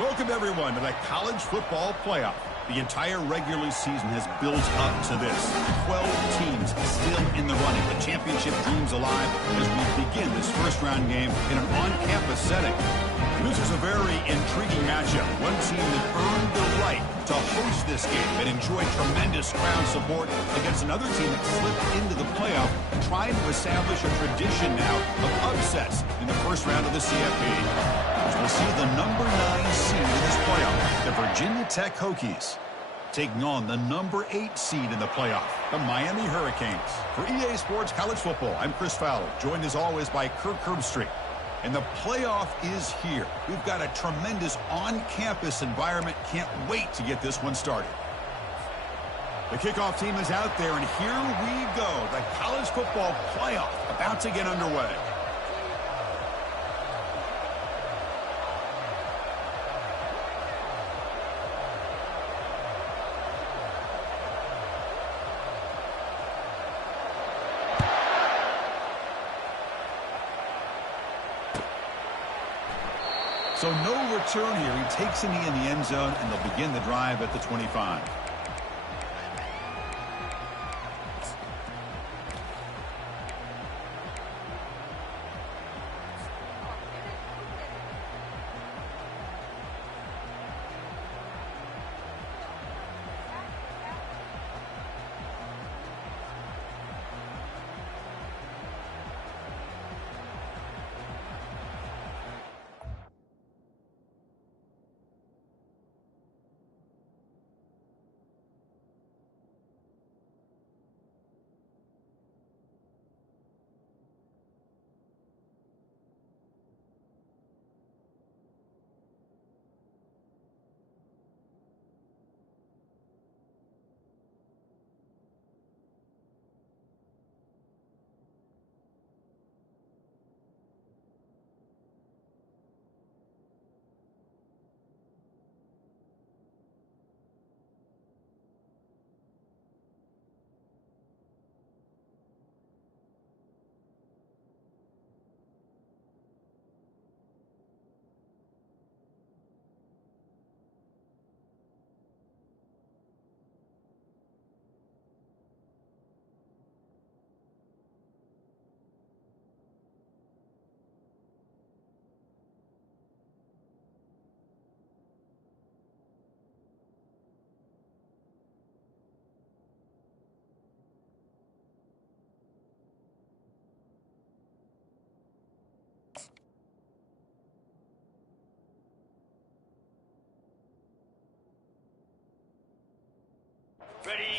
Welcome, everyone, to the College Football Playoff. The entire regular season has built up to this. 12 teams still in the running. The championship dreams alive as we begin this first-round game in an on-campus setting. This is a very intriguing matchup. One team that earned the right to host this game and enjoy tremendous crowd support against another team that slipped into the playoff, trying to establish a tradition now of upsets in the first round of the CFP. We'll see the number 9 seed in this playoff, the Virginia Tech Hokies, taking on the number 8 seed in the playoff, the Miami Hurricanes. For EA Sports College Football, I'm Chris Fowler, joined as always by Kirk Herbstreit. And the playoff is here. We've got a tremendous on-campus environment. Can't wait to get this one started. The kickoff team is out there, and here we go. The college football playoff about to get underway. So no return here. He takes a knee in the end zone, and they'll begin the drive at the 25.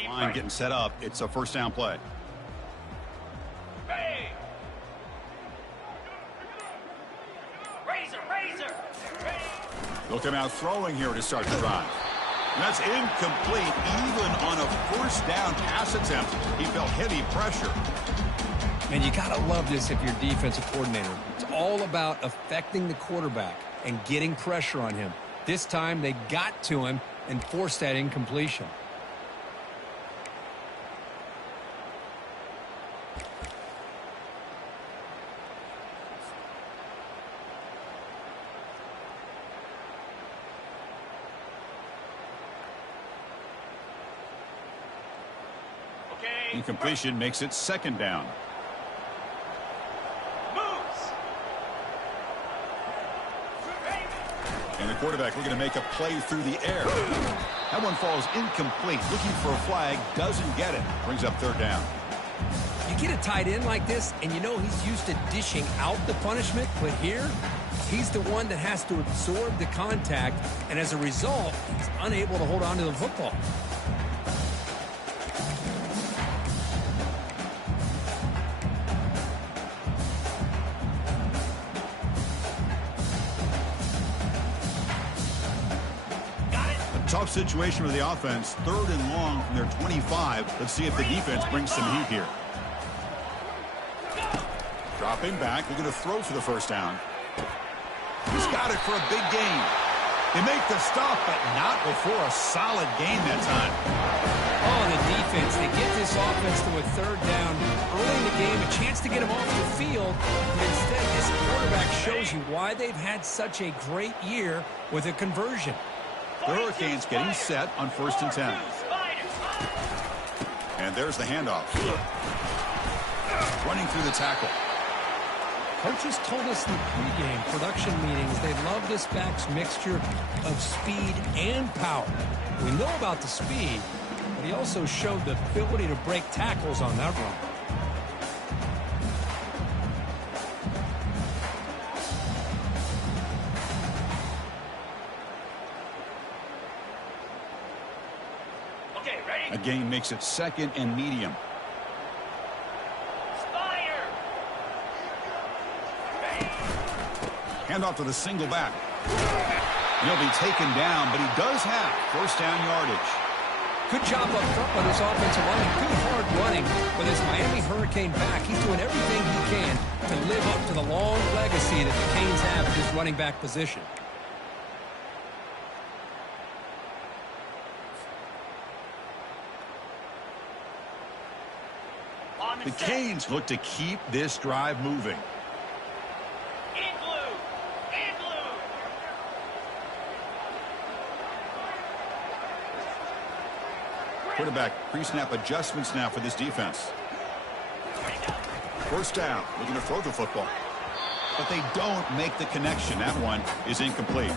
Line getting set up. It's a first down play. They'll come out throwing here to start the drive. And that's incomplete. Even on a first down pass attempt, he felt heavy pressure. And you got to love this if you're defensive coordinator. It's all about affecting the quarterback and getting pressure on him. This time they got to him and forced that incompletion. Incompletion makes it second down. And the quarterback looking to make a play through the air. That one falls incomplete. Looking for a flag, doesn't get it. Brings up third down. You get a tight end like this, and you know he's used to dishing out the punishment, but here, he's the one that has to absorb the contact, and as a result, he's unable to hold on to the football. Tough situation with the offense. Third and long from their 25. Let's see if the defense brings some heat here. Dropping back. Looking to throw for the first down. He's got it for a big gain. They make the stop, but not before a solid gain that time. Oh, the defense. They get this offense to a third down early in the game, a chance to get them off the field. But instead, this quarterback shows you why they've had such a great year with a conversion. The Hurricanes getting set on 1st and 10. And there's the handoff. Running through the tackle. Coaches told us in the pregame production meetings they love this back's mixture of speed and power. We know about the speed, but he also showed the ability to break tackles on that run. Okay, ready? A gain makes it 2nd and medium. Handoff to the single back. He'll be taken down, but he does have 1st down yardage. Good job up front by this offensive line. Good hard running with this Miami Hurricane back. He's doing everything he can to live up to the long legacy that the Canes have at this running back position. The Canes look to keep this drive moving. Quarterback pre-snap adjustments now for this defense. 1st down, looking to throw the football. But they don't make the connection. That one is incomplete.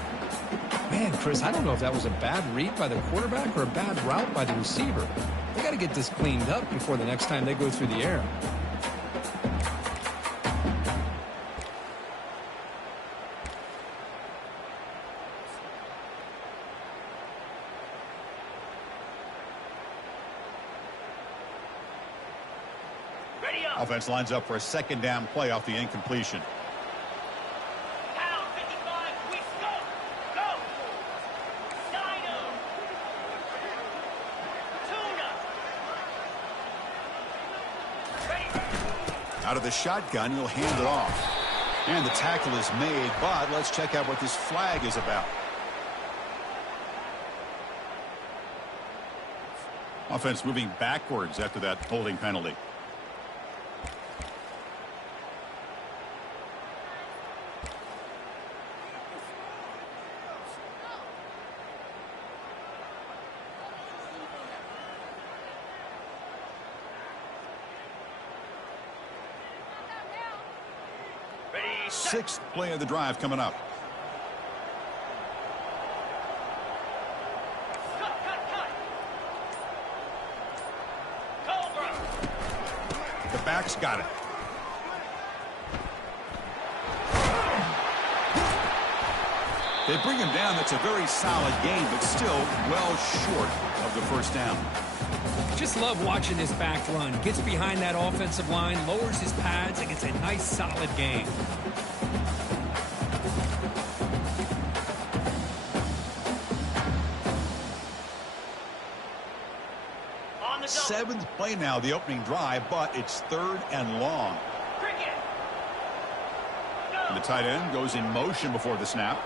Man, Chris, I don't know if that was a bad read by the quarterback or a bad route by the receiver. They got to get this cleaned up before the next time they go through the air. Offense lines up for a 2nd down play off the incompletion. Down 55, we score. Go. Dino. Tuna. Ready. Out of the shotgun, he'll hand it off. And the tackle is made, but let's check out what this flag is about. Offense moving backwards after that holding penalty. Sixth play of the drive coming up. The back's got it. They bring him down. That's a very solid game, but still well short of the 1st down. Just love watching this back run. Gets behind that offensive line, lowers his pads, and gets a nice solid gain. Seventh play now, the opening drive, but it's 3rd and long. And the tight end goes in motion before the snap.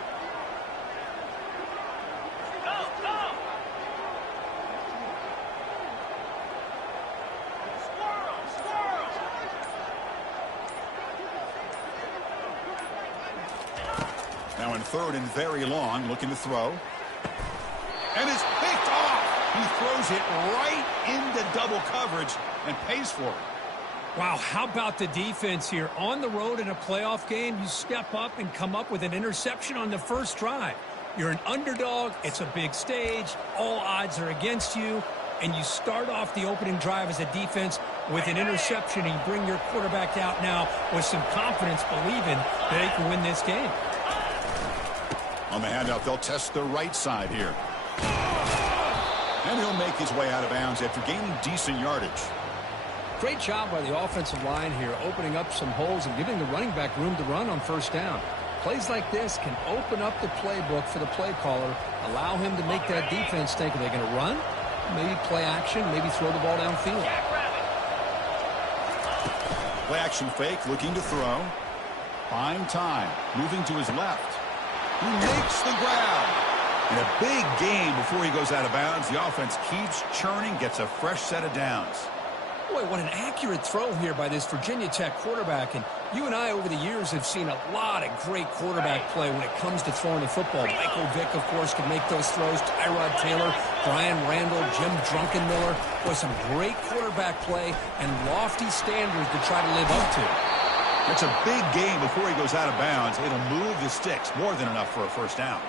Now in 3rd and very long, looking to throw. And it's picked off. He throws it right into double coverage and pays for it. Wow, how about the defense here? On the road in a playoff game, you step up and come up with an interception on the 1st drive. You're an underdog. It's a big stage. All odds are against you. And you start off the opening drive as a defense with an interception, and you bring your quarterback out now with some confidence, believing that they can win this game. On the handout, they'll test the right side here. And he'll make his way out of bounds after gaining decent yardage. Great job by the offensive line here, opening up some holes and giving the running back room to run on 1st down. Plays like this can open up the playbook for the play caller, allow him to make that defense think, are they going to run? Maybe play action, maybe throw the ball downfield. Play action fake, looking to throw. Fine time, moving to his left. He makes the grab. And a big gain before he goes out of bounds. The offense keeps churning, gets a fresh set of downs. Boy, what an accurate throw here by this Virginia Tech quarterback. And you and I, over the years, have seen a lot of great quarterback play when it comes to throwing the football. Michael Vick, of course, could make those throws. Tyrod Taylor, Brian Randall, Jim Druckenmiller. Boy, some great quarterback play and lofty standards to try to live up to. It's a big gain before he goes out of bounds. It'll move the sticks, more than enough for a first down.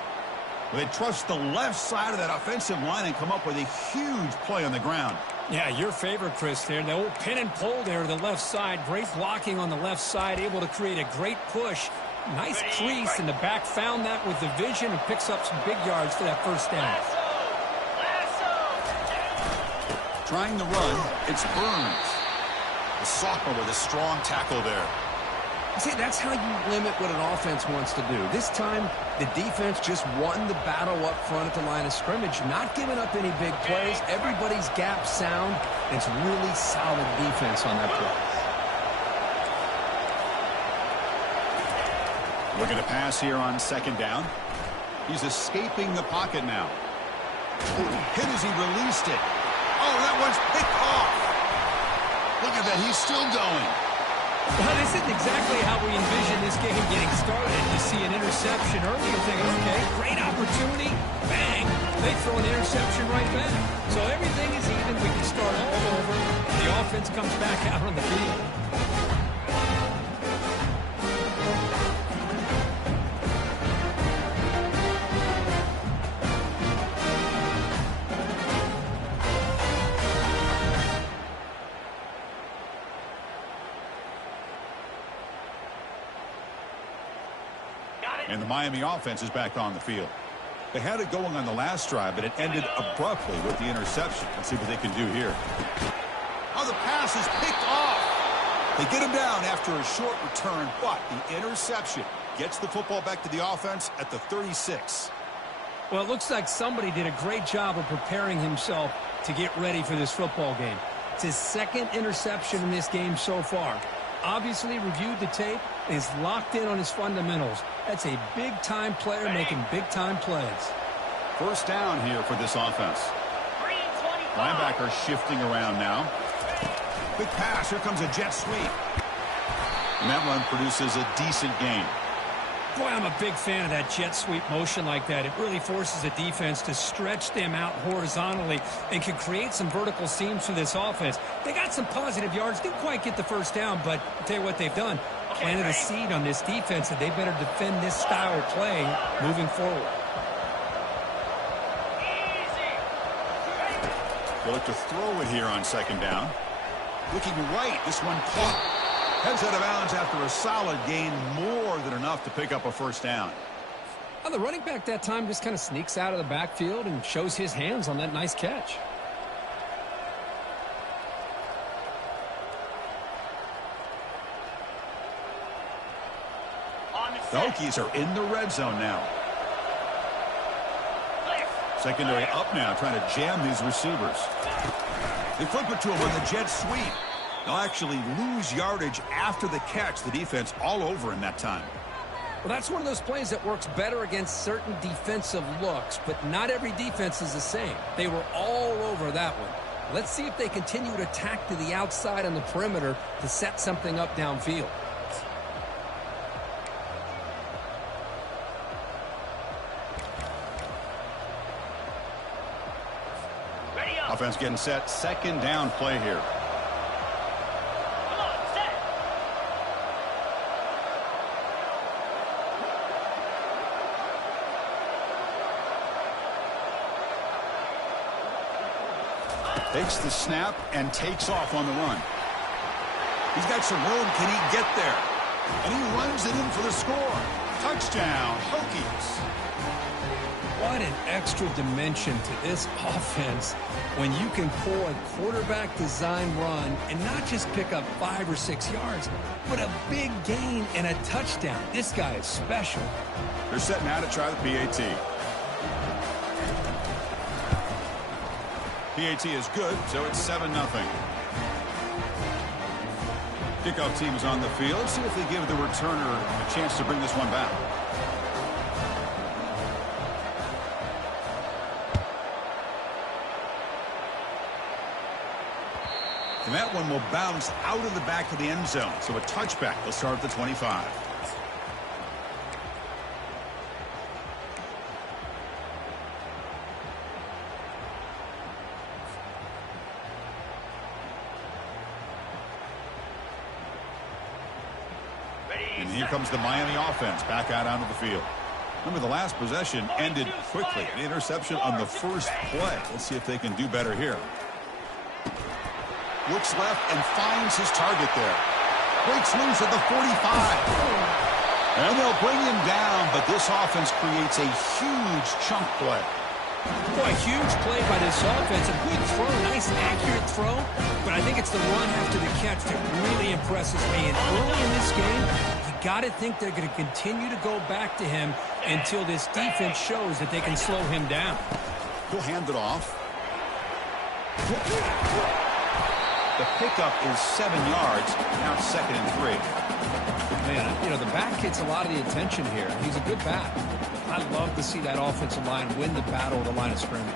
They trust the left side of that offensive line and come up with a huge play on the ground. Yeah, your favorite, Chris, there. The old pin and pull there to the left side. Great blocking on the left side, able to create a great push. Nice crease, and the back found that with the vision and picks up some big yards for that first down. Trying the run, it's Burns. The sophomore with a strong tackle there. See, that's how you limit what an offense wants to do. This time, the defense just won the battle up front at the line of scrimmage, not giving up any big plays. Everybody's gap sound. It's really solid defense on that play. Looking to pass here on second down. He's escaping the pocket now. Hit as he released it. Oh, that one's picked off. Look at that. He's still going. Well, this isn't exactly how we envisioned this game getting started. You see an interception early, you're thinking, okay, great opportunity. Bang. They throw an interception right back. So everything is even. We can start all over. The offense comes back out on the field. And the Miami offense is back on the field. They had it going on the last drive, but it ended abruptly with the interception. Let's see what they can do here. Oh, the pass is picked off. They get him down after a short return, but the interception gets the football back to the offense at the 36. Well, it looks like somebody did a great job of preparing himself to get ready for this football game. It's his second interception in this game so far. Obviously reviewed the tape, is locked in on his fundamentals. That's a big-time player making big-time plays. First down here for this offense. Linebacker shifting around now. Big pass. Here comes a jet sweep. And that run produces a decent gain. Boy, I'm a big fan of that jet sweep motion like that. It really forces the defense to stretch them out horizontally and can create some vertical seams for this offense. They got some positive yards. Didn't quite get the first down, but I'll tell you what they've done. Planted a seed on this defense that they better defend this style of play moving forward. They'll look to throw it here on second down. Looking right. This one caught. Heads out of bounds after a solid gain, more than enough to pick up a first down. Well, the running back that time just kind of sneaks out of the backfield and shows his hands on that nice catch. The Hokies are in the red zone now. Secondary up now, trying to jam these receivers. They flip it to him on the jet sweep. They'll actually lose yardage after the catch. The defense all over in that time. Well, that's one of those plays that works better against certain defensive looks, but not every defense is the same. They were all over that one. Let's see if they continue to attack to the outside on the perimeter to set something up downfield. Offense getting set. Second down play here. Takes the snap and takes off on the run. He's got some room. Can he get there? And he runs it in for the score. Touchdown, Hokies. What an extra dimension to this offense when you can pull a quarterback design run and not just pick up 5 or 6 yards, but a big gain and a touchdown. This guy is special. They're setting out to try the PAT. PAT is good, so it's 7-0. Kickoff team is on the field. See if they give the returner a chance to bring this one back. And that one will bounce out of the back of the end zone. So a touchback. They'll start at the 25. And here comes the Miami offense back out onto the field. Remember, the last possession ended quickly. An interception on the first play. Let's see if they can do better here. Looks left and finds his target there. Breaks loose at the 45. And they'll bring him down, but this offense creates a huge chunk play. Boy, huge play by this offense. A good throw, nice accurate throw. But I think it's the run after the catch that really impresses me. And early in this game, you got to think they're going to continue to go back to him until this defense shows that they can slow him down. He'll hand it off. The pickup is 7 yards. Now it's 2nd and 3. Man, you know, the back gets a lot of the attention here. He's a good back. I love to see that offensive line win the battle at the line of scrimmage.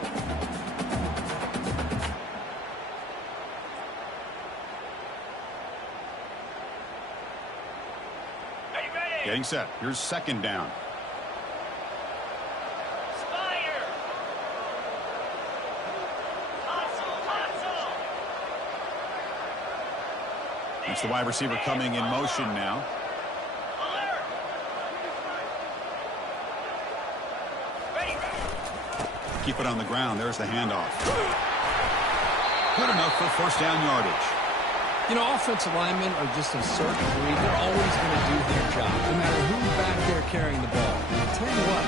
Getting set. Here's 2nd down. It's the wide receiver coming in motion now. Keep it on the ground. There's the handoff. Good enough for 1st down yardage. You know, offensive linemen are just a certain breed. They're always going to do their job, no matter who's back there carrying the ball. And I'll tell you what,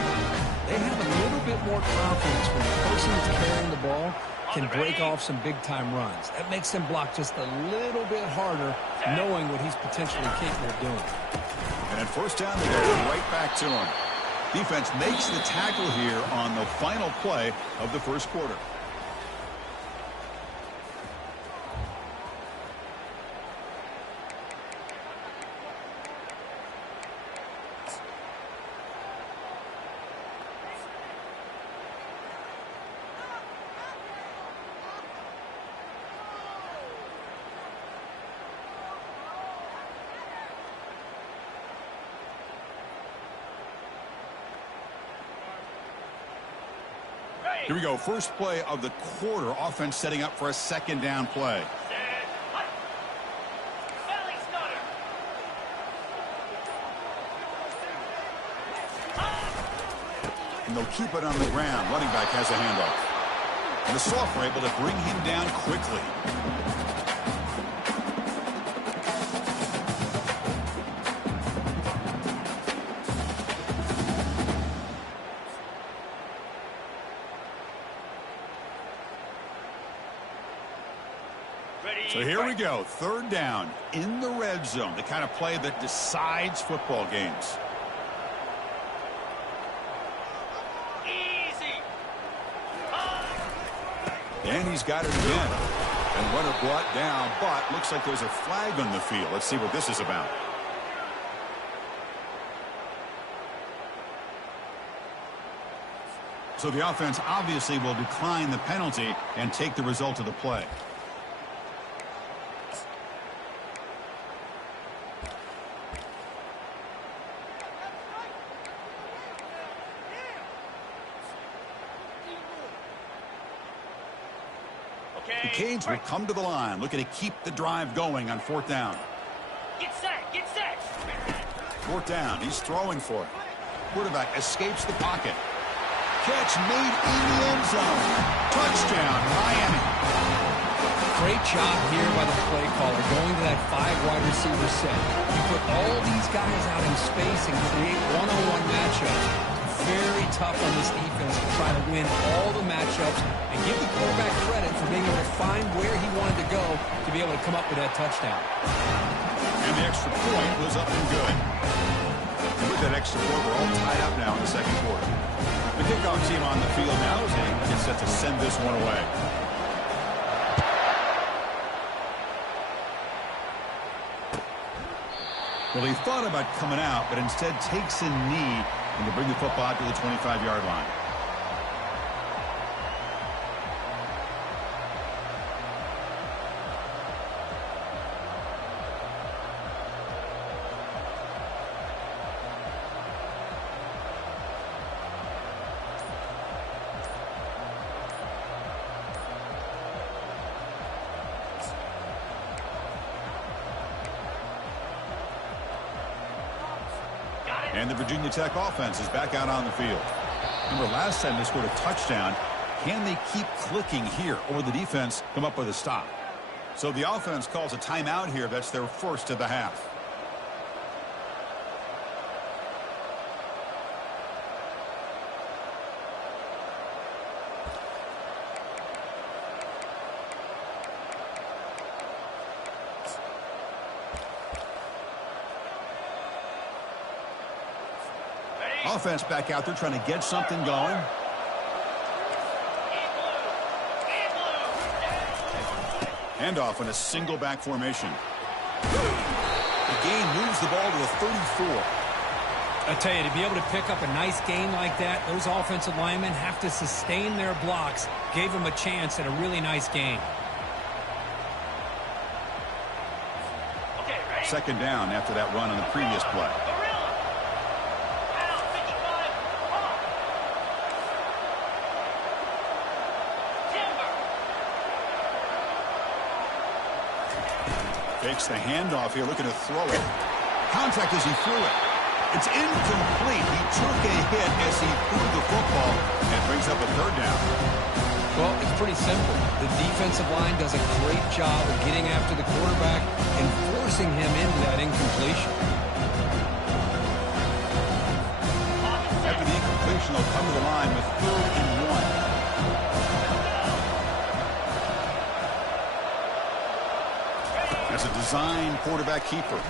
they have a little bit more confidence when the person that's carrying the ball can break off some big-time runs. That makes them block just a little bit harder, knowing what he's potentially capable of doing. And at 1st down, they go right back to him. Defense makes the tackle here on the final play of the 1st quarter. Here we go. First play of the quarter. Offense setting up for a 2nd down play. And they'll keep it on the ground. Running back has a handoff. And the Soft are able to bring him down quickly. So here we go, 3rd down in the red zone, the kind of play that decides football games. Easy. And he's got it again. And runner brought down, but looks like there's a flag on the field. Let's see what this is about. So the offense obviously will decline the penalty and take the result of the play. The Canes will come to the line, looking to keep the drive going on 4th down. Get set. Get set. 4th down. He's throwing for it. Quarterback escapes the pocket. Catch made in the end zone. Touchdown, Miami. Great job here by the play caller, going to that 5 wide receiver set. You put all these guys out in space and create one-on-one matchups. Very tough on this defense to try to win all the matchups and give the quarterback credit for being able to find where he wanted to go to be able to come up with that touchdown. And the extra point was up and good. And with that extra point, we're all tied up now in the 2nd quarter. The kickoff team on the field now is getting set to send this one away. Well, he thought about coming out, but instead takes a knee and to bring the football to the 25-yard line. And the Virginia Tech offense is back out on the field. Remember, last time they scored a touchdown. Can they keep clicking here, or will the defense come up with a stop? So the offense calls a timeout here. That's their first of the half. Offense back out there trying to get something going. Handoff in a single back formation. The gain moves the ball to the 34. I tell you, to be able to pick up a nice gain like that, those offensive linemen have to sustain their blocks. Gave them a chance at a really nice gain. Second down after that run on the previous play. Takes the handoff here, looking to throw it. Contact as he threw it. It's incomplete. He took a hit as he threw the football and brings up a third down. Well, it's pretty simple. The defensive line does a great job of getting after the quarterback and forcing him into that incompletion. After the incompletion, they'll come to the line with 3rd and 1. As a design quarterback keeper.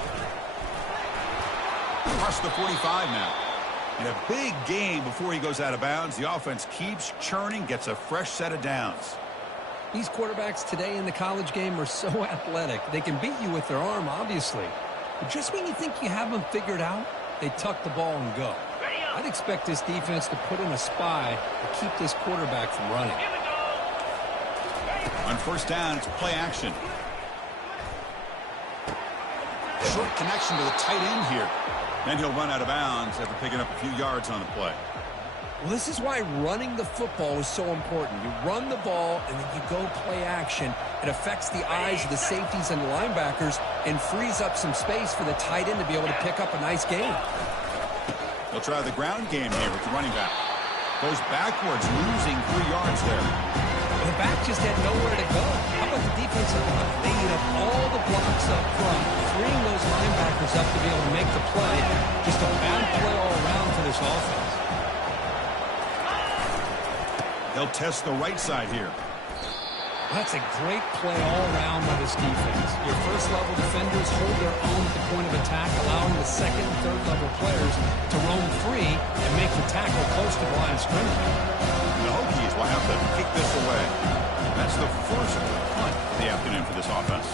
Across the 45 now. And a big gain before he goes out of bounds. The offense keeps churning, gets a fresh set of downs. These quarterbacks today in the college game are so athletic. They can beat you with their arm, obviously. But just when you think you have them figured out, they tuck the ball and go. I'd expect this defense to put in a spy to keep this quarterback from running. On first down, it's play action. Short connection to the tight end here. And he'll run out of bounds after picking up a few yards on the play. Well, this is why running the football is so important. You run the ball, and then you go play action. It affects the eyes of the safeties and the linebackers and frees up some space for the tight end to be able to pick up a nice gain. They'll try the ground game here with the running back. Goes backwards, losing 3 yards there. The back just had nowhere to go. How about the defensive line? They eat up all the blocks up front, freeing those linebackers up to be able to make the play. Just a bad play all around for this offense. They'll test the right side here. That's a great play all around by this defense. Your first-level defenders hold their own at the point of attack, allowing the second and third-level players to roam free and make the tackle close to the line of scrimmage. The Hokies will have to kick this away. That's the first punt of the afternoon for this offense.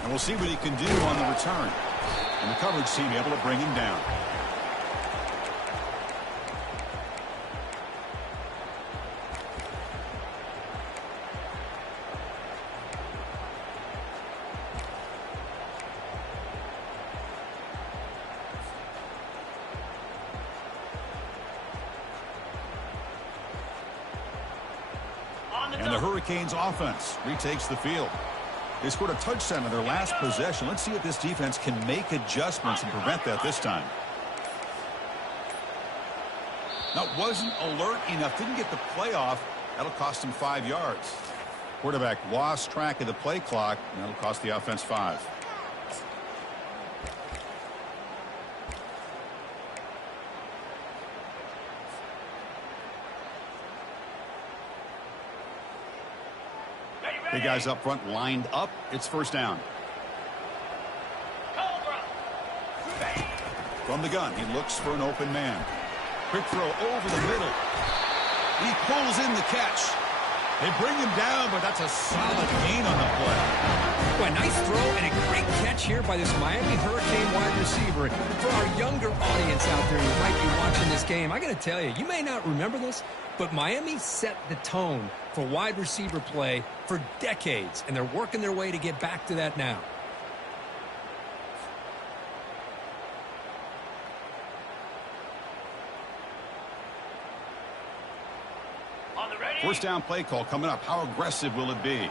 And we'll see what he can do on the return. And the coverage team able to bring him down. And the Hurricanes offense retakes the field. They scored a touchdown in their last possession. Let's see if this defense can make adjustments and prevent that this time. Now, wasn't alert enough. Didn't get the play off. That'll cost him 5 yards. Quarterback lost track of the play clock, and that'll cost the offense 5. The guys up front lined up. It's first down. From the gun, he looks for an open man. Quick throw over the middle. He pulls in the catch. They bring him down, but that's a solid gain on the play. Boy, nice throw and a great catch here by this Miami Hurricane wide receiver. For our younger audience out there who might be watching this game, I got to tell you, you may not remember this, but Miami set the tone for wide receiver play for decades, and they're working their way to get back to that now. First down play call coming up. How aggressive will it be?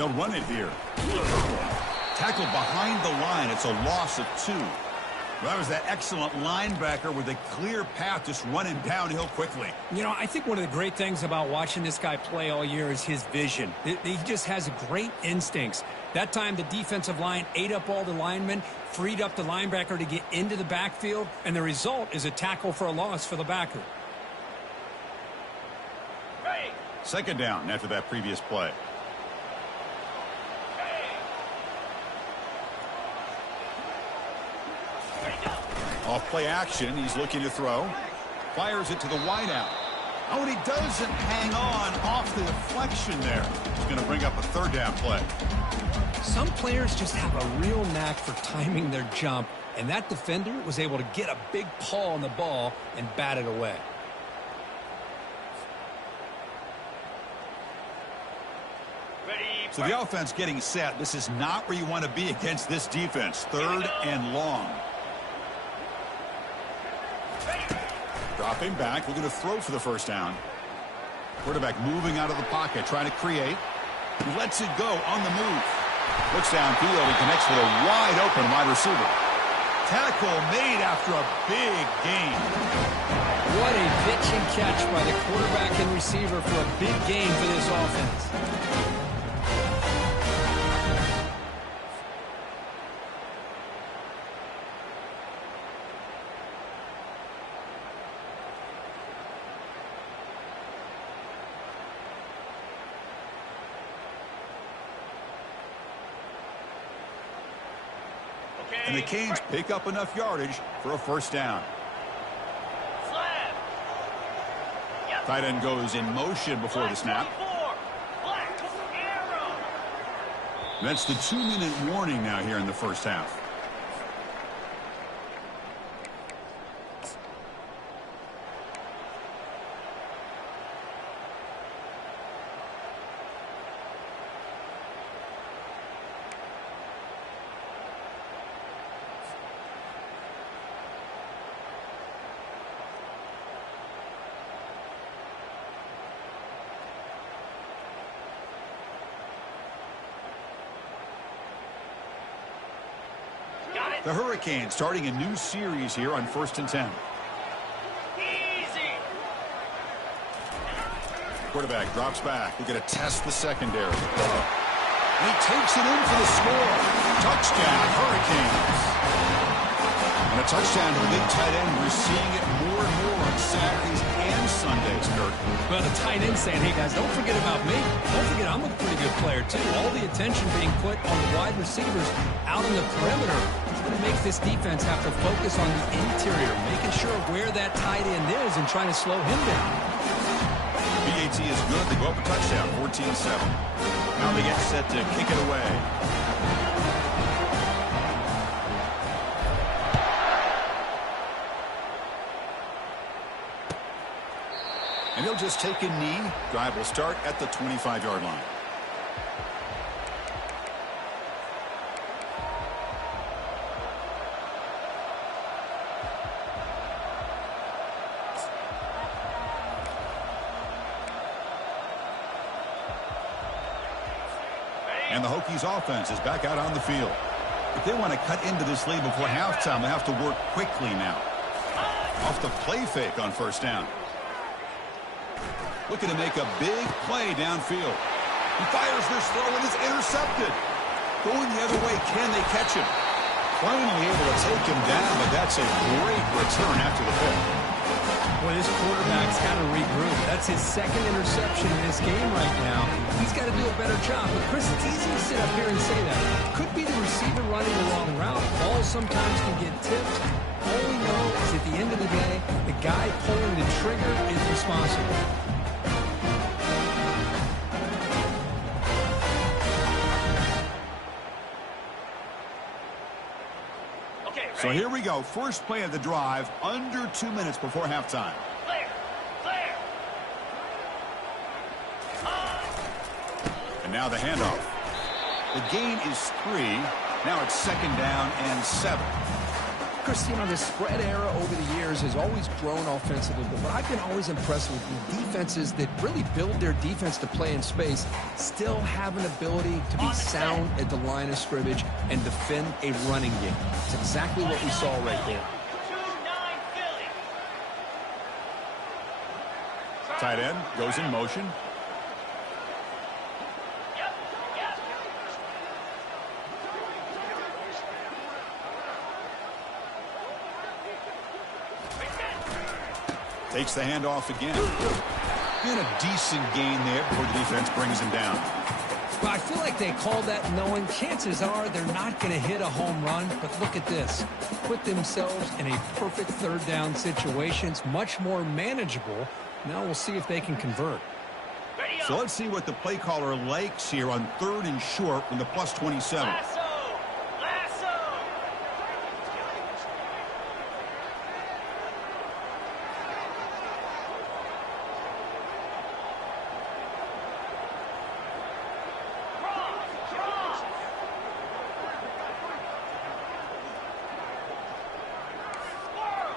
They'll run it here. Tackled behind the line. It's a loss of 2. Well, that was that excellent linebacker with a clear path just running downhill quickly. You know, I think one of the great things about watching this guy play all year is his vision. He just has great instincts. That time, the defensive line ate up all the linemen, freed up the linebacker to get into the backfield, and the result is a tackle for a loss for the backer. Second down after that previous play. Off play action, he's looking to throw. Fires it to the wideout. Oh, and he doesn't hang on off the deflection there. He's going to bring up a third down play. Some players just have a real knack for timing their jump, and that defender was able to get a big paw on the ball and bat it away. So the offense getting set. This is not where you want to be against this defense. Third and long. Dropping back, looking to throw for the first down. Quarterback moving out of the pocket, trying to create. He lets it go on the move. Looks downfield and connects with a wide-open wide receiver. Tackle made after a big gain. What a pitch and catch by the quarterback and receiver for a big gain for this offense. And the Canes pick up enough yardage for a first down. Tight end goes in motion before the snap. That's the 2-minute warning now here in the first half. The Hurricanes starting a new series here on 1st and 10. Easy. Quarterback drops back. We're going to test the secondary. And he takes it in for the score. Touchdown, Hurricanes. And a touchdown to the big tight end. We're seeing it more and more on Saturdays and Sundays, Kirk. Well, the tight end saying, hey, guys, don't forget about me. Don't forget I'm a pretty good player, too. All the attention being put on the wide receivers out on the perimeter. It's going to make this defense have to focus on the interior, making sure where that tight end is and trying to slow him down. BAT is good. They go up a touchdown, 14-7. Now they get set to kick it away. And he'll just take a knee. Drive will start at the 25-yard line. And the Hokies offense is back out on the field. If they want to cut into this lead before halftime, they have to work quickly now. Off the play fake on first down. Looking to make a big play downfield. He fires this throw and is intercepted. Going the other way, can they catch him? Finally able to take him down, but that's a great return after the pick. Boy, this quarterback's got to regroup. That's his second interception in this game right now. He's got to do a better job. But, Chris, it's easy to sit up here and say that. Could be the receiver running the wrong route. Balls sometimes can get tipped. All we know is at the end of the day, the guy pulling the trigger is responsible. So here we go. First play of the drive, under 2 minutes before halftime. Clear. Clear. And now the handoff. The gain is 3. Now it's second down and 7. Chris, you know, the spread era over the years has always grown offensively, but what I've been always impressed with the defenses that really build their defense to play in space still have an ability to be sound at the line of scrimmage and defend a running game. It's exactly what we saw right there. 2-9 Philly. Tight end goes in motion. Yep, yep. Takes the handoff again. And a decent gain there before the defense brings him down. Well, I feel like they called that knowing chances are they're not going to hit a home run, but look at this. Put themselves in a perfect third down situation. It's much more manageable. Now we'll see if they can convert. Ready up. So let's see what the play caller likes here on 3rd and short from the +27. Lasso. Lasso. Cross. Cross. Squirrel.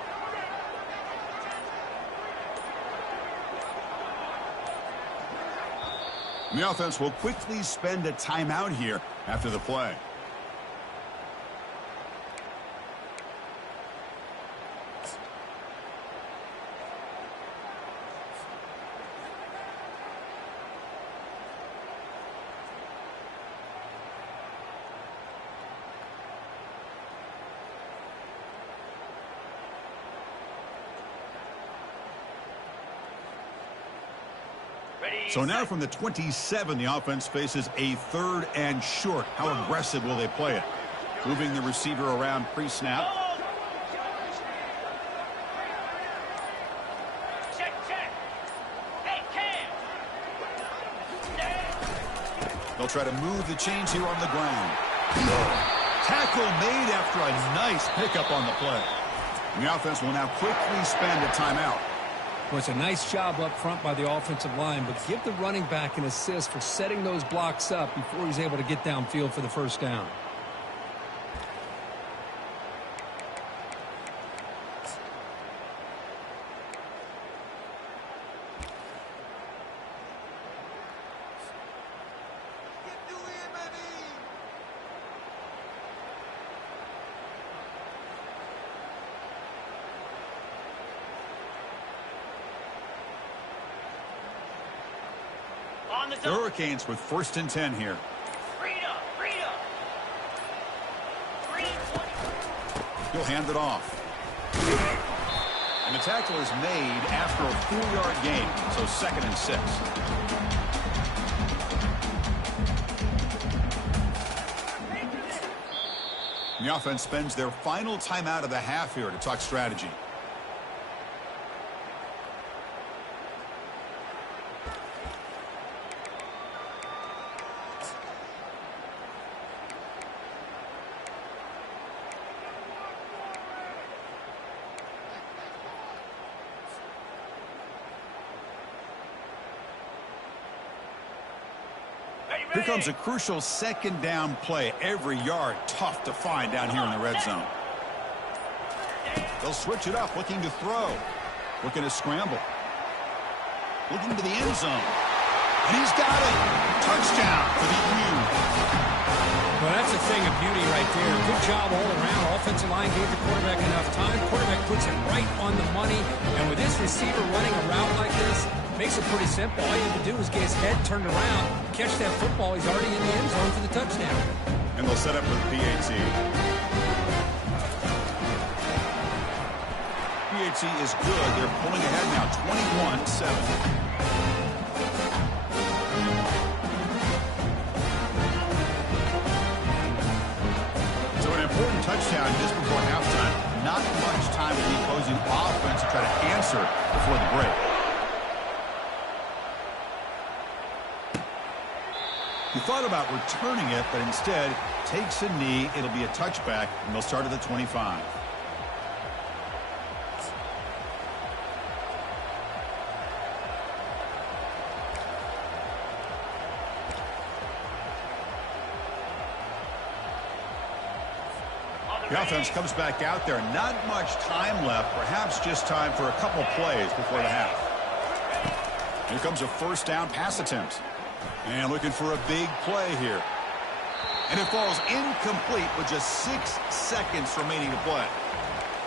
And the offense will quickly spend a timeout here after the play. Ready. So now set. from the 27, the offense faces a 3rd and short. How aggressive will they play it? Moving the receiver around pre-snap. Check, check. Hey, Cam. Stand. They'll try to move the chains here on the ground. Tackle made after a nice pickup on the play. The offense will now quickly spend a timeout. Well, it's a nice job up front by the offensive line, but give the running back an assist for setting those blocks up before he's able to get downfield for the first down. On the The zone. Hurricanes with 1st and 10 here. Freedom. Freedom. 320. He'll hand it off. And the tackle is made after a 4-yard gain, so 2nd and 6. And the offense spends their final timeout of the half here to talk strategy. Ready, Here ready. comes a crucial 2nd down play. Every yard tough to find down here in the red zone. They'll switch it up, looking to throw. Looking to scramble. Looking to the end zone. And he's got it. Touchdown for the U. Well, that's a thing of beauty right there. Good job all around. Offensive line gave the quarterback enough time. Quarterback puts it right on the money. And with this receiver running a route like this, makes it pretty simple. All you have to do is get his head turned around, catch that football. He's already in the end zone for the touchdown. And they'll set up with PAT. PAT is good. They're pulling ahead now, 21-7. Important touchdown just before halftime. Not much time for the opposing offense to try to answer before the break. He thought about returning it, but instead takes a knee. It'll be a touchback, and they'll start at the 25. The offense comes back out there. Not much time left. Perhaps just time for a couple plays before the half. Here comes a first down pass attempt. And looking for a big play here. And it falls incomplete with just 6 seconds remaining to play.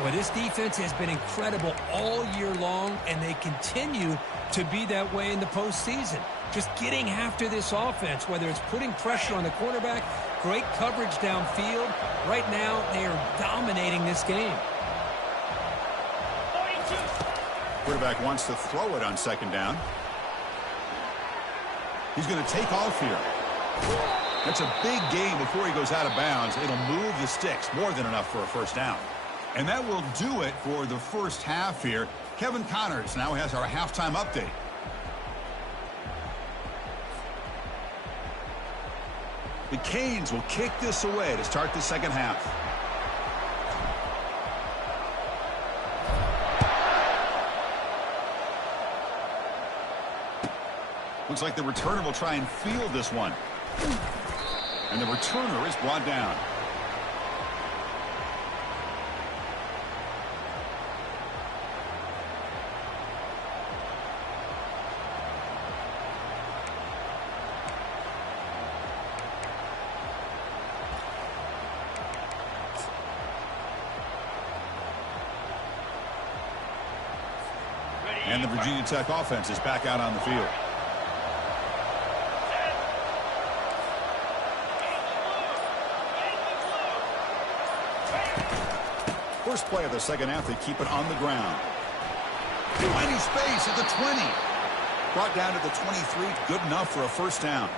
Well, this defense has been incredible all year long, and they continue to be that way in the postseason. Just getting after this offense, whether it's putting pressure on the quarterback, great coverage downfield. Right now, they are dominating this game. 42. Quarterback wants to throw it on second down. He's going to take off here. That's a big gain before he goes out of bounds. It'll move the sticks, more than enough for a first down. And that will do it for the first half here. Kevin Connors now has our halftime update. The Canes will kick this away to start the second half. Looks like the returner will try and field this one. And the returner is brought down. And the Virginia Tech offense is back out on the field. First play of the second half, they keep it on the ground. Plenty space at the 20. Brought down to the 23, good enough for a first down.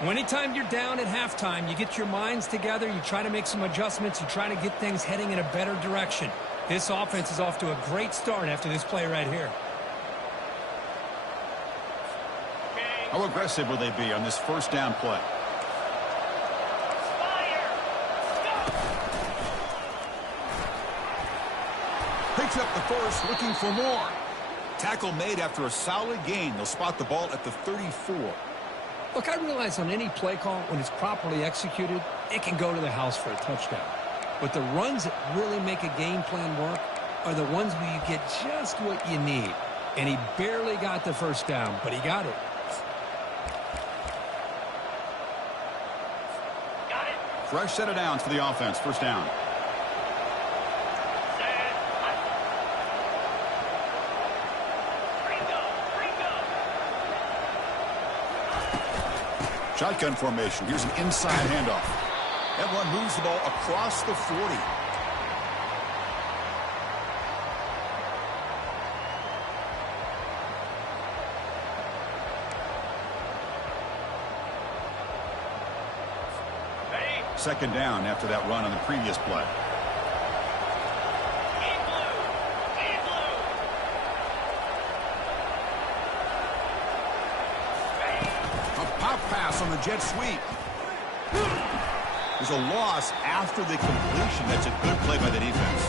Well, anytime you're down at halftime, you get your minds together, you try to make some adjustments, you try to get things heading in a better direction. This offense is off to a great start after this play right here. How aggressive will they be on this first down play? Picks up the first, looking for more. Tackle made after a solid gain. They'll spot the ball at the 34. Look, I realize on any play call, when it's properly executed, it can go to the house for a touchdown. But the runs that really make a game plan work are the ones where you get just what you need. And he barely got the first down, but he got it. Fresh set of downs for the offense. First down. Shotgun formation. Here's an inside handoff. That one moves the ball across the 40. Second down after that run on the previous play. A pop pass on the jet sweep. There's a loss after the completion. That's a good play by the defense.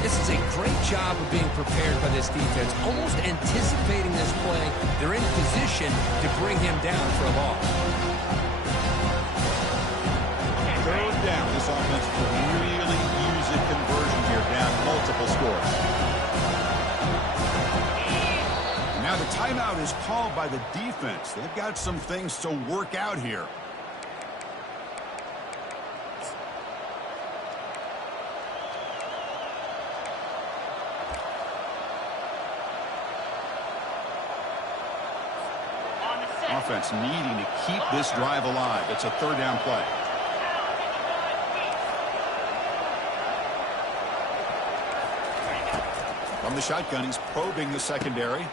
This is a great job of being prepared by this defense, almost anticipating this play. They're in position to bring him down for a loss. Third down. This offense could really use a conversion here, down multiple scores. Now the timeout is called by the defense. They've got some things to work out here. Offense needing to keep this drive alive. It's a third down play. From the shotgun, he's probing the secondary.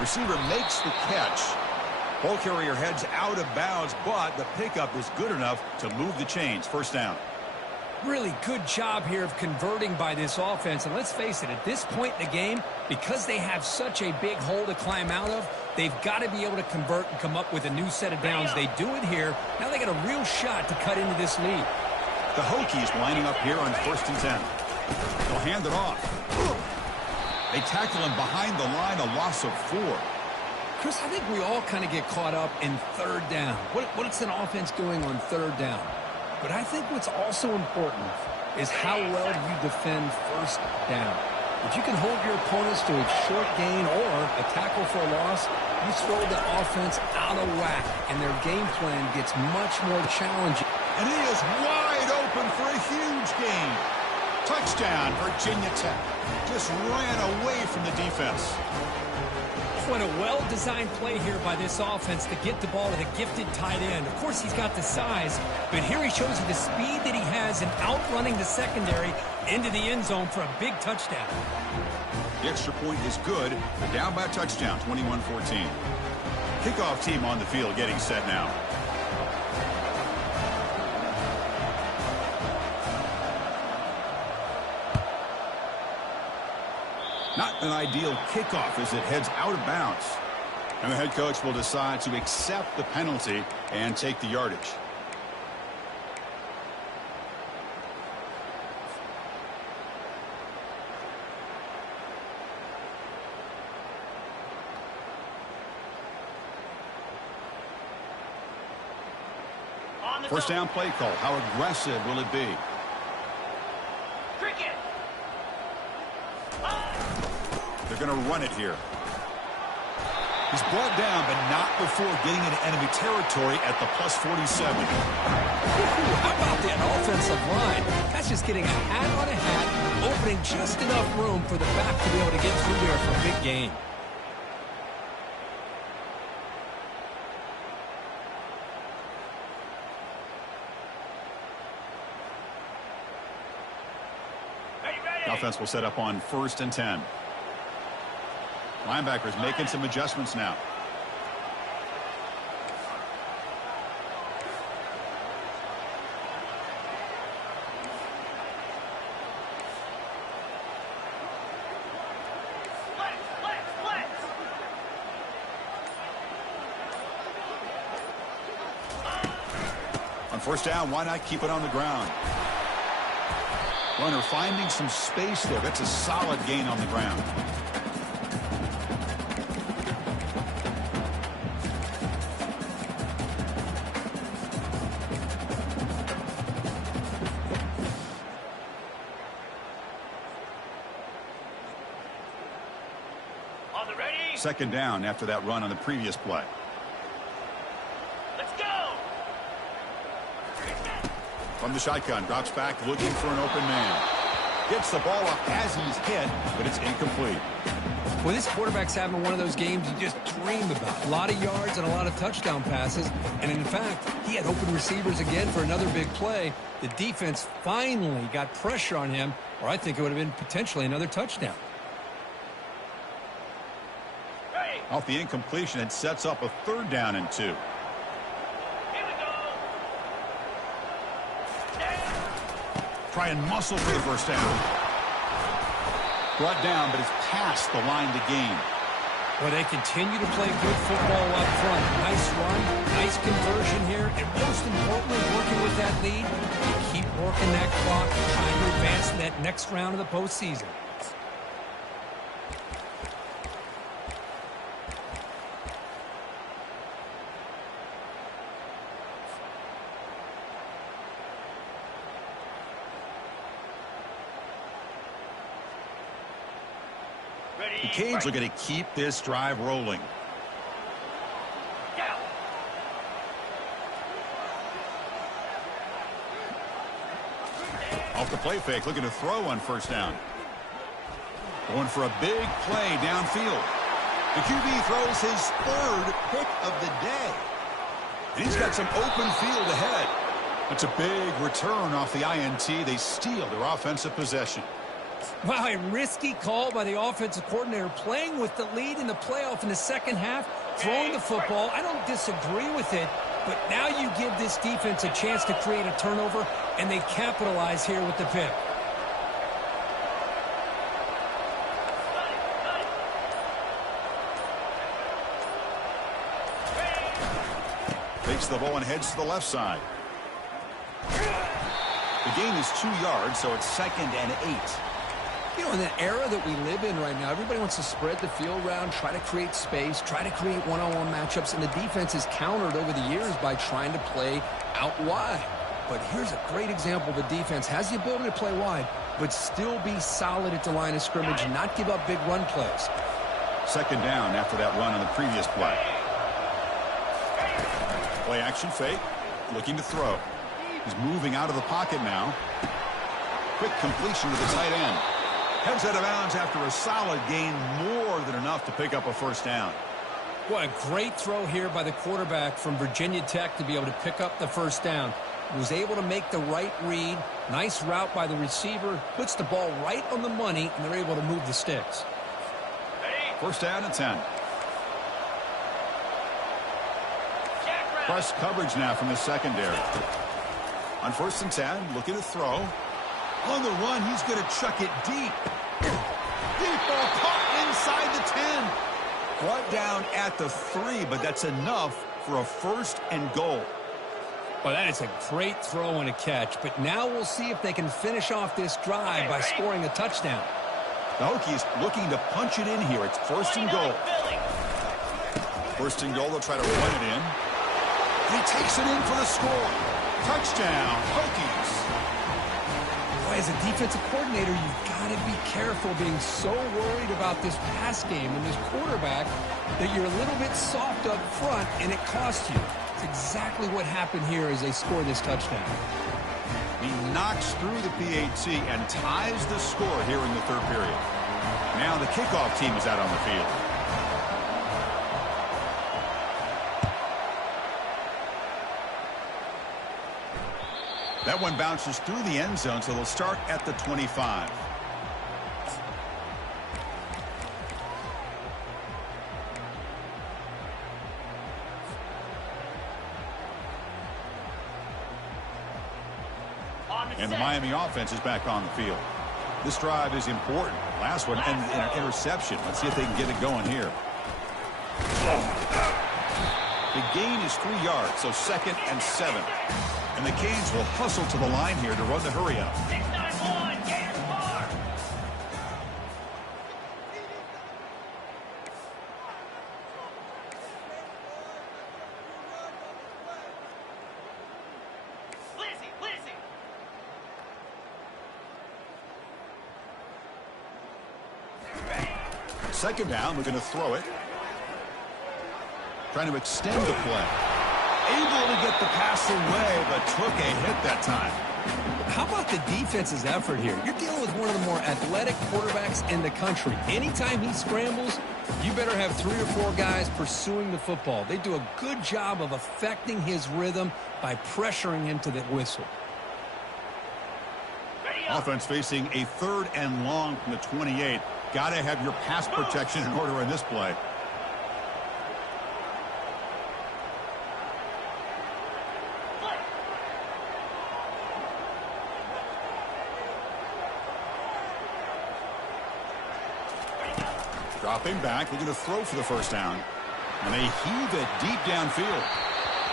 Receiver makes the catch. Ball carrier heads out of bounds, but the pickup is good enough to move the chains. First down. Really good job here of converting by this offense. And let's face it, at this point in the game, because they have such a big hole to climb out of, they've got to be able to convert and come up with a new set of downs. They do it here. Now they got a real shot to cut into this lead. The Hokies lining up here on 1st and 10. They'll hand it off. They tackle him behind the line, a loss of 4. Chris, I think we all kind of get caught up in third down. What's an offense doing on third down? But I think what's also important is how well do you defend first down. If you can hold your opponents to a short gain or a tackle for a loss, you throw the offense out of whack, and their game plan gets much more challenging. And he is wide open for a huge gain. Touchdown, Virginia Tech. Just ran away from the defense. What a well-designed play here by this offense to get the ball to the gifted tight end. Of course, he's got the size, but here he shows you the speed that he has in outrunning the secondary into the end zone for a big touchdown. The extra point is good. They're down by a touchdown, 21-14. Kickoff team on the field getting set now. Not an ideal kickoff as it heads out of bounds. And the head coach will decide to accept the penalty and take the yardage. First down play call. How aggressive will it be? Cricket. They're going to run it here. He's brought down, but not before getting into enemy territory at the plus 47. How about that offensive line? That's just getting a hat on a hat, opening just enough room for the back to be able to get through there for a big gain. Offense will set up on 1st and 10. Linebackers making some adjustments now. On 1st down, why not keep it on the ground? Runner finding some space there. That's a solid gain on the ground. On the ready. 2nd down after that run on the previous play. Let's go. From the shotgun, drops back looking for an open man. Gets the ball up as he's hit, but it's incomplete. Well, this quarterback's having one of those games you just dream about. A lot of yards and a lot of touchdown passes. And in fact, he had open receivers again for another big play. The defense finally got pressure on him, or I think it would have been potentially another touchdown. Ready. Off the incompletion, it sets up a 3rd down and 2. Here we go. Try and muscle for the 1st down. Brought down, but it's past the line to gain. Well, they continue to play good football up front. Nice run, nice conversion here, and most importantly, working with that lead, you keep working that clock, trying to advance to that next round of the postseason. The Canes are going to keep this drive rolling. Down. Off the play fake, looking to throw on 1st down. Going for a big play downfield. The QB throws his 3rd pick of the day. And he's got some open field ahead. That's a big return off the INT. They steal their offensive possession. Wow, a risky call by the offensive coordinator, playing with the lead in the playoff in the 2nd half, throwing the football. I don't disagree with it, but now you give this defense a chance to create a turnover, and they capitalize here with the pick. Takes the ball and heads to the left side. The gain is 2 yards, so it's 2nd and 8. You know, in the era that we live in right now, everybody wants to spread the field around, try to create space, try to create one-on-one matchups, and the defense is countered over the years by trying to play out wide. but here's a great example. The defense has the ability to play wide, but still be solid at the line of scrimmage and not give up big run plays. Second down after that run on the previous play. Play action fake, looking to throw. He's moving out of the pocket now. Quick completion to the tight end. Heads out of bounds after a solid gain, more than enough to pick up a first down. What a great throw here by the quarterback from Virginia Tech to be able to pick up the first down. He was able to make the right read. Nice route by the receiver. Puts the ball right on the money, and they're able to move the sticks. First down and 10. Press coverage now from the secondary. On first and 10, looking to throw. On the run, he's going to chuck it deep. Deep ball caught inside the 10. Brought down at the 3, but that's enough for a first and goal. Well, that is a great throw and a catch, but now we'll see if they can finish off this drive by scoring a touchdown. The Hokies looking to punch it in here. It's first and goal. First and goal, they'll try to run it in. And he takes it in for the score. Touchdown, Hokies. As a defensive coordinator, you've got to be careful being so worried about this pass game and this quarterback that you're a little bit soft up front and it costs you. It's exactly what happened here as they score this touchdown. He knocks through the PAT and ties the score here in the third period. Now the kickoff team is out on the field. That one bounces through the end zone, so they'll start at the 25. And the Miami offense is back on the field. This drive is important. Last one ended in an interception. Let's see if they can get it going here. The gain is 3 yards, so second and 7. And the Canes will hustle to the line here to run the hurry up. 6-9-1, get far. Lizzie. Second down, we're going to throw it. Trying to extend the play. Able to get the pass away, but took a hit that time. How about the defense's effort here? You're dealing with one of the more athletic quarterbacks in the country. Anytime he scrambles, you better have 3 or 4 guys pursuing the football. They do a good job of affecting his rhythm by pressuring him to the whistle. Offense facing a 3rd and long from the 28. Got to have your pass protection in order in this play. Dropping back, looking to throw for the first down. And they heave it deep downfield.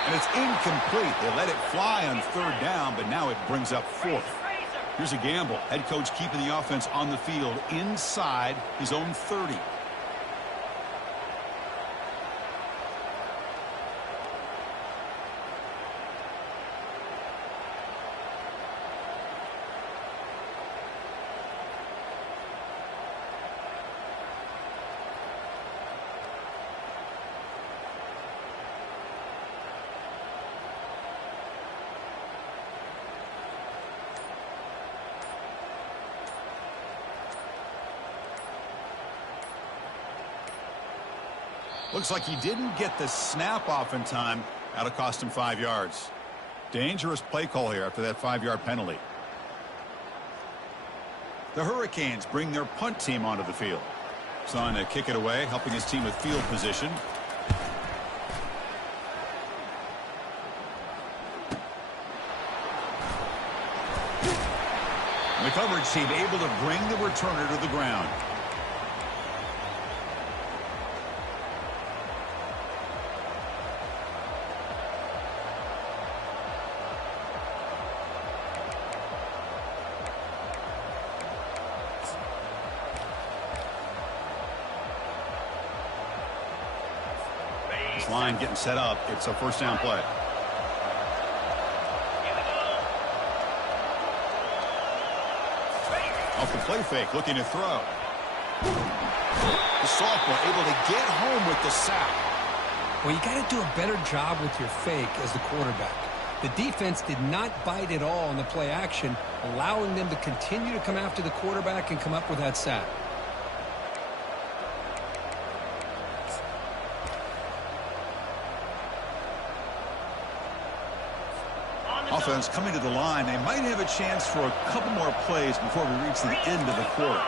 And it's incomplete. They let it fly on 3rd down, but now it brings up 4th. Here's a gamble. Head coach keeping the offense on the field inside his own 30. Looks like he didn't get the snap off in time. That'll cost him 5 yards. Dangerous play call here after that 5-yard penalty. The Hurricanes bring their punt team onto the field. Son to kick it away, helping his team with field position. And the coverage team able to bring the returner to the ground. Line getting set up. It's a first down play. Off the play fake, looking to throw. The sophomore able to get home with the sack. Well, you got to do a better job with your fake as the quarterback. The defense did not bite at all on the play action, allowing them to continue to come after the quarterback and come up with that sack. Offense coming to the line. They might have a chance for a couple more plays before we reach the end of the quarter.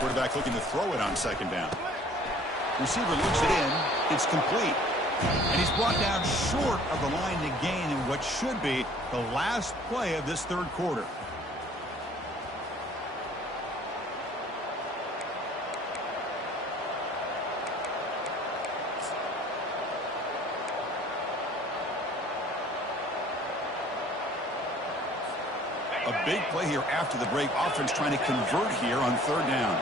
Quarterback looking to throw it on second down. Receiver looks it in. It's complete. And he's brought down short of the line to gain in what should be the last play of this third quarter. A big play here after the break. Offense trying to convert here on third down.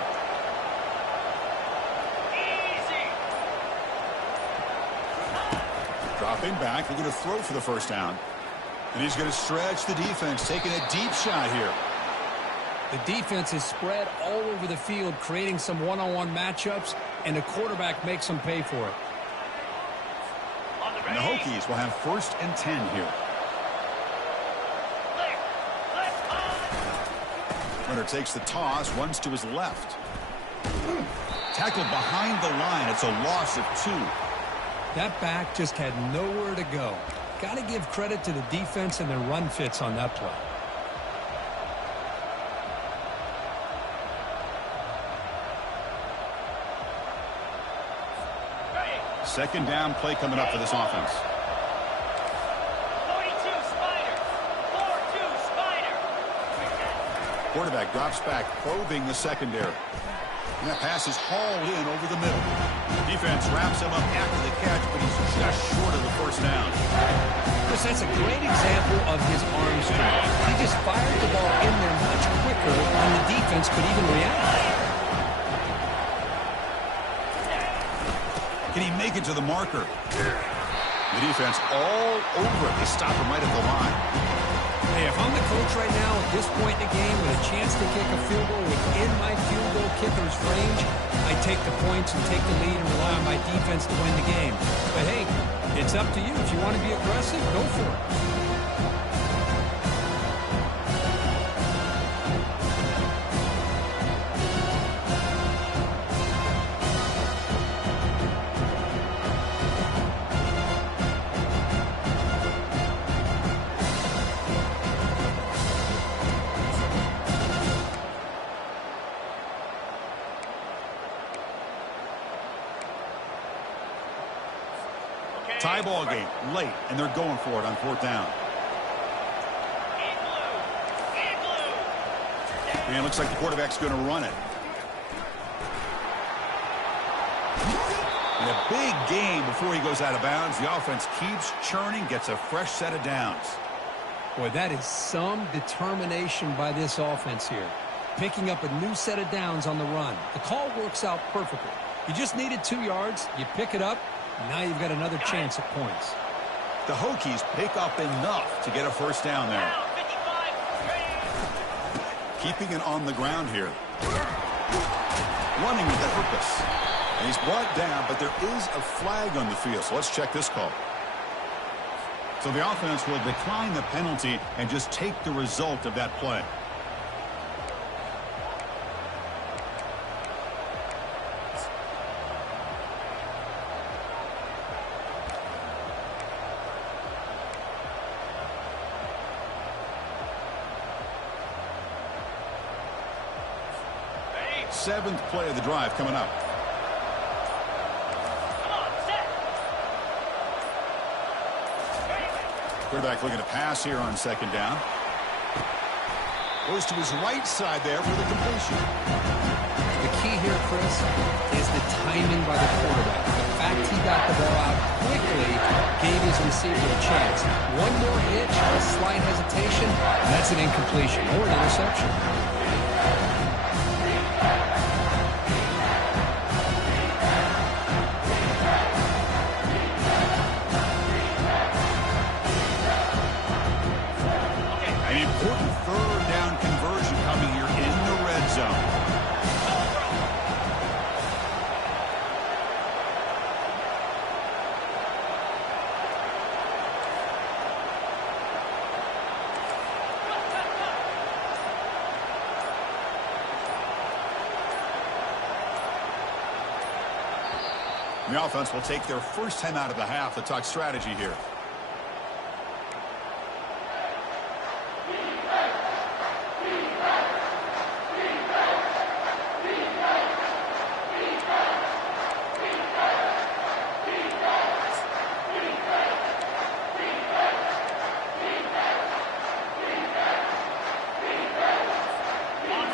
Dropping back, looking to throw for the first down. And he's going to stretch the defense, taking a deep shot here. The defense is spread all over the field, creating some one-on-one matchups, and the quarterback makes them pay for it. And the Hokies will have 1st and 10 here. Runner takes the toss, runs to his left. Tackled behind the line. It's a loss of 2. That back just had nowhere to go. Got to give credit to the defense and their run fits on that play. Second down play coming up for this offense. 42 Spider. 4-2 Spider. Quarterback drops back, probing the secondary. And that pass is hauled in over the middle. Defense wraps him up after the catch, but he's just short of the first down. Chris, that's a great example of his arm strength. He just fired the ball in there much quicker than the defense could even react. Can he make it to the marker? The defense all over it. They stop him right at the line. Hey, if I'm the coach right now at this point in the game with a chance to kick a field goal within my field goal kicker's range, I take the points and take the lead and rely on my defense to win the game. But hey, it's up to you. If you want to be aggressive, go for it. Tie ball game late, and they're going for it on 4th down. And it looks like the quarterback's going to run it. And a big gain before he goes out of bounds. The offense keeps churning, gets a fresh set of downs. Boy, that is some determination by this offense here. Picking up a new set of downs on the run. The call works out perfectly. You just needed 2 yards. You pick it up. Now you've got another chance at points. The Hokies pick up enough to get a first down there. Keeping it on the ground here. Running with that purpose. And he's brought down, but there is a flag on the field. So let's check this call. So the offense will decline the penalty and just take the result of that play. Seventh play of the drive coming up. Quarterback looking to pass here on second down. Goes to his right side there for the completion. The key here, Chris, is the timing by the quarterback. The fact he got the ball out quickly gave his receiver a chance. One more hitch, a slight hesitation, and that's an incompletion or an interception. The offense will take their first time out of the half to talk strategy here.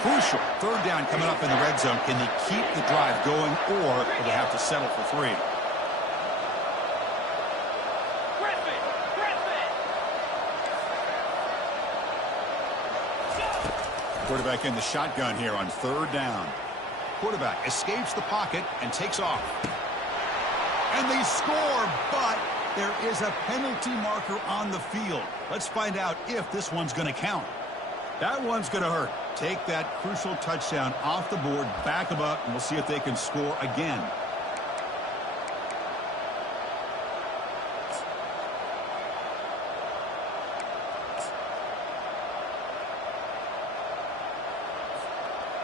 Crucial. Third down coming up in the red zone. Can they keep the drive going, or will they have to settle for 3? Quarterback in the shotgun here on third down. Quarterback escapes the pocket and takes off. And they score, but there is a penalty marker on the field. Let's find out if this one's going to count. That one's going to hurt. Take that crucial touchdown off the board, back them up, and we'll see if they can score again.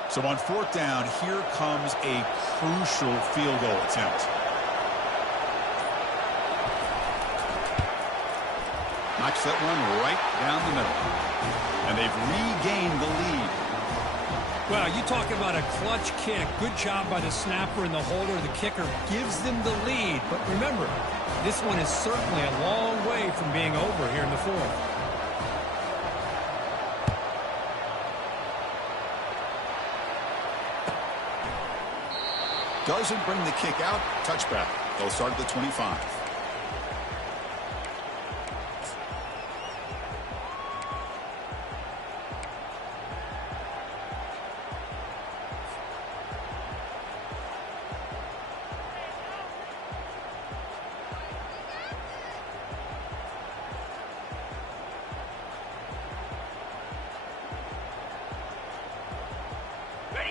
So on fourth down, here comes a crucial field goal attempt. Knocks that one right down the middle. And they've regained the lead. Well, you talk about a clutch kick. Good job by the snapper and the holder. The kicker gives them the lead. But remember, this one is certainly a long way from being over here in the fourth. Doesn't bring the kick out. Touchback. They'll start at the 25.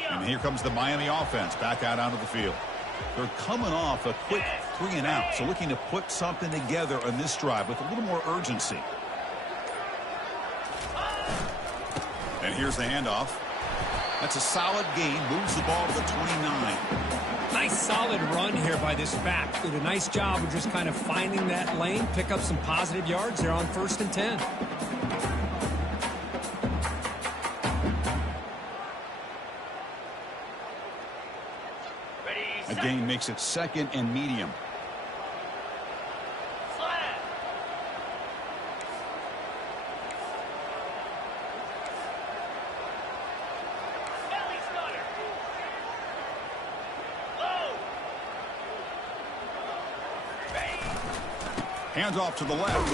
And here comes the Miami offense back out onto the field. They're coming off a quick 3-and-out, so looking to put something together on this drive with a little more urgency. And here's the handoff. That's a solid gain. Moves the ball to the 29. Nice solid run here by this back. Did a nice job of just kind of finding that lane, pick up some positive yards there on 1st and 10. A gain makes it 2nd and medium. Hands off to the left.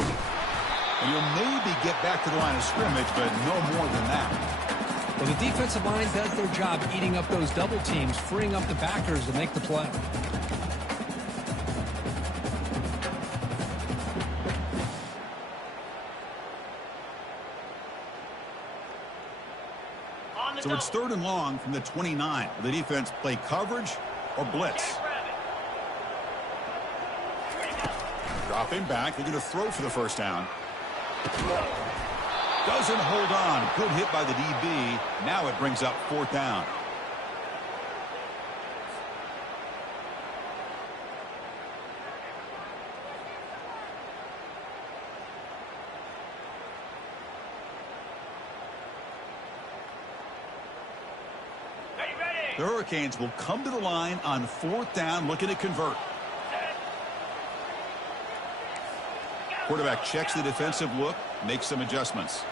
And you'll maybe get back to the line of scrimmage, but no more than that. Well, the defensive line does their job eating up those double teams, freeing up the backers to make the play. So it's 3rd and long from the 29. Will the defense play coverage or blitz? Dropping back. They're going to throw for the first down. Doesn't hold on. Good hit by the DB. Now it brings up 4th down. The Hurricanes will come to the line on 4th down, looking to convert. Quarterback checks the defensive look, makes some adjustments.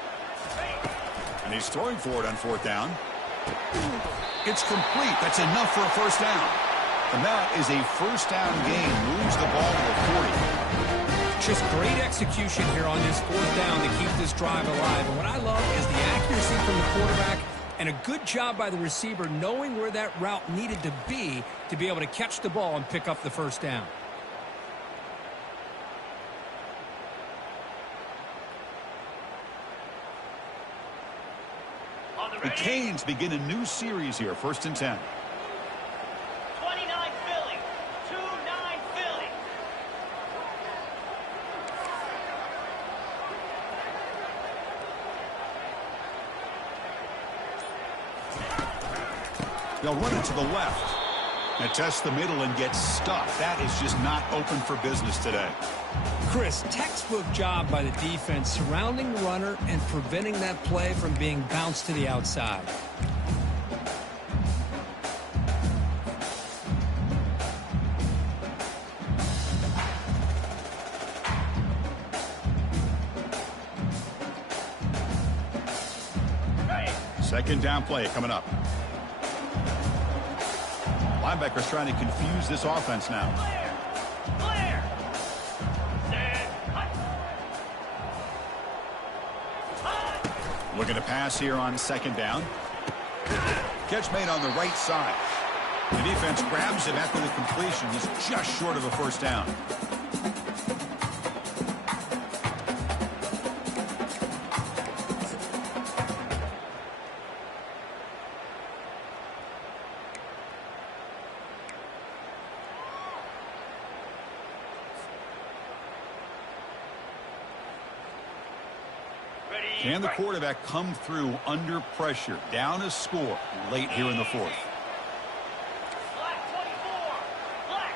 And he's throwing for it on 4th down. It's complete. That's enough for a first down. And that is a first down gain. Moves the ball to the 40. Just great execution here on this 4th down to keep this drive alive. And what I love is the accuracy from the quarterback and a good job by the receiver knowing where that route needed to be able to catch the ball and pick up the first down. The Canes begin a new series here, 1st and 10. 29 Philly. 2-9 Philly. They'll run it to the left. Now test the middle and get stuffed. That is just not open for business today. Chris, textbook job by the defense surrounding the runner and preventing that play from being bounced to the outside. Second down play coming up. Linebackers trying to confuse this offense now. Clear. Set. Looking to pass here on second down. Catch made on the right side. The defense grabs him after the completion. He's just short of a first down. Can the quarterback come through under pressure? Down a score late here in the fourth. Black 24. Black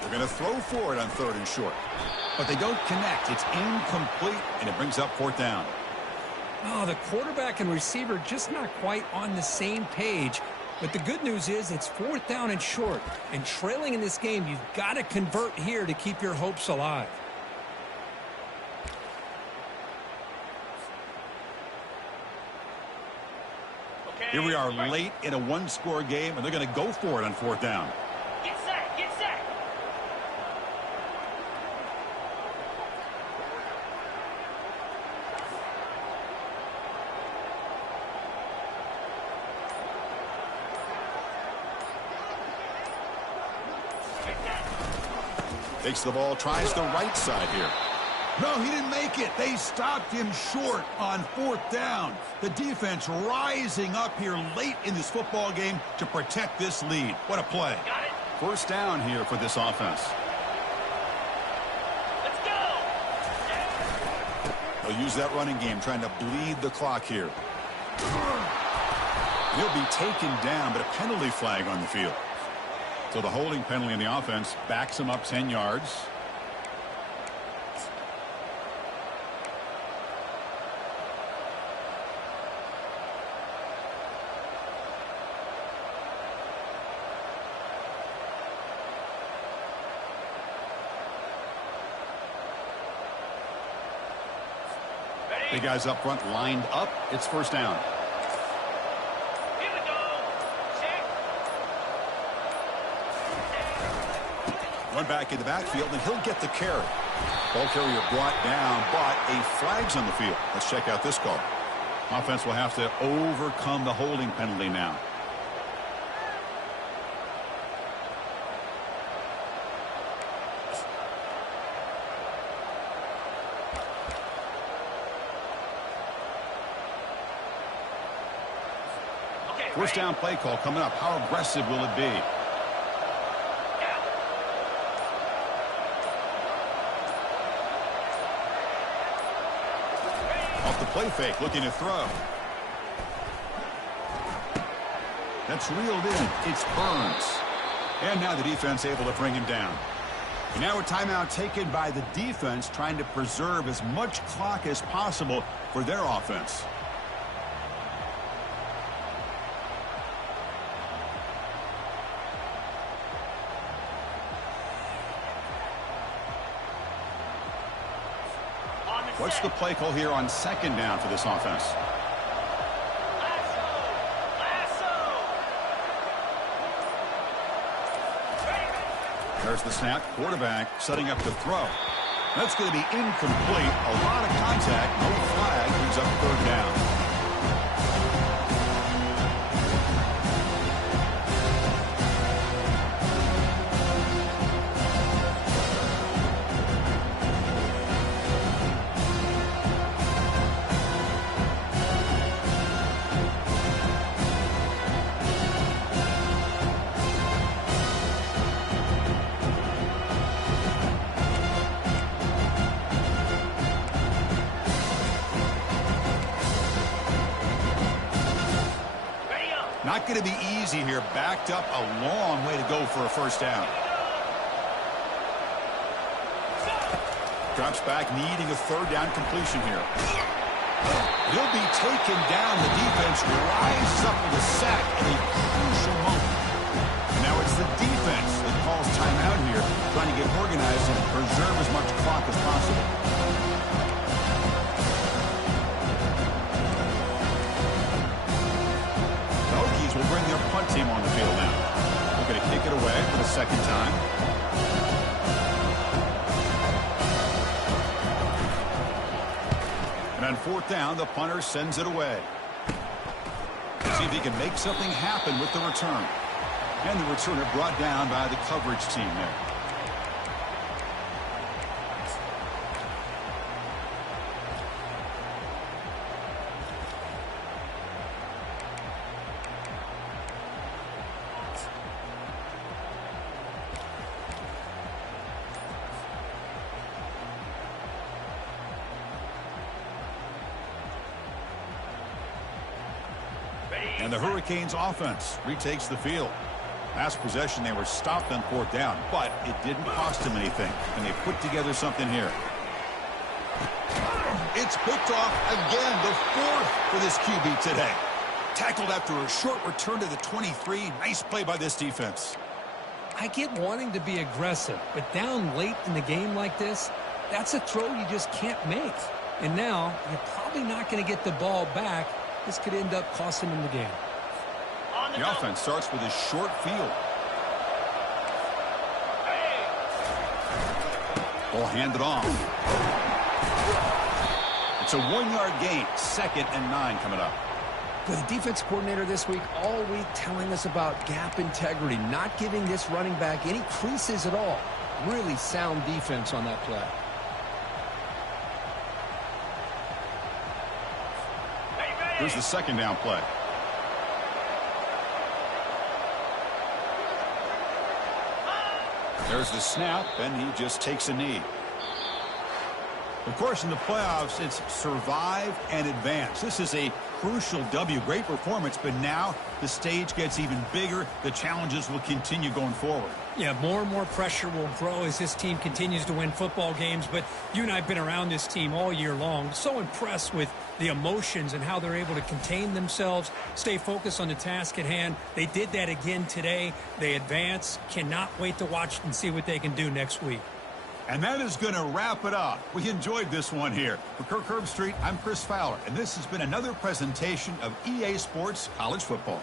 24. They're going to throw for it on third and short. But they don't connect. It's incomplete, and it brings up fourth down. Oh, the quarterback and receiver just not quite on the same page. But the good news is it's fourth down and short. And trailing in this game, you've got to convert here to keep your hopes alive. Here we are late in a one-score game, and they're going to go for it on fourth down. Get set. Get set. Takes the ball, tries the right side here. No, he didn't make it. They stopped him short on fourth down. The defense rising up here late in this football game to protect this lead. What a play. Got it. First down here for this offense. Let's go. They'll use that running game, trying to bleed the clock here. He'll be taken down, but a penalty flag on the field. So the holding penalty in the offense backs him up 10 yards. The guys up front lined up. It's first down. Here we go. Check. One back in the backfield, and he'll get the carry. Ball carrier brought down, but a flag's on the field. Let's check out this call. Offense will have to overcome the holding penalty now. First down play call coming up. How aggressive will it be? Off the play fake, looking to throw. That's reeled in. It's Burns. And now the defense able to bring him down. And now a timeout taken by the defense, trying to preserve as much clock as possible for their offense. What's the play call here on second down for this offense? There's the snap. Quarterback setting up to throw. That's going to be incomplete. A lot of contact. No flag. Brings up third down. going to be easy here. Backed up a long way to go for a first down. Drops back, needing a third down completion here. He'll be taken down. The defense rises up with a sack in a crucial moment. And now it's the defense that calls timeout here, trying to get organized and preserve as much clock as possible. The Hokies will bring their punt team on the field now. They're going to kick it away for the second time. And on fourth down, the punter sends it away. See if he can make something happen with the return. And the returner brought down by the coverage team there. And the Hurricanes offense retakes the field. Last possession, they were stopped on fourth down, but it didn't cost them anything, and they put together something here. It's picked off again, the fourth for this QB today. Tackled after a short return to the 23. Nice play by this defense. I get wanting to be aggressive, but down late in the game like this, that's a throw you just can't make. And now, you're probably not going to get the ball back. This could end up costing them the game. The offense starts with a short field. Ball handed off. It's a 1-yard gain. 2nd and 9 coming up. With the defense coordinator this week, all week telling us about gap integrity, not giving this running back any creases at all. Really sound defense on that play. Here's the second down play. There's the snap, and he just takes a knee. Of course, in the playoffs, it's survive and advance. This is a crucial W. Great performance, but now the stage gets even bigger. The challenges will continue going forward. Yeah, more and more pressure will grow as this team continues to win football games, but you and I have been around this team all year long. So impressed with the emotions and how they're able to contain themselves, stay focused on the task at hand. They did that again today. They advance. Cannot wait to watch and see what they can do next week. And that is going to wrap it up. We enjoyed this one here. For Kirk Herbstreit, I'm Chris Fowler, and this has been another presentation of EA Sports College Football.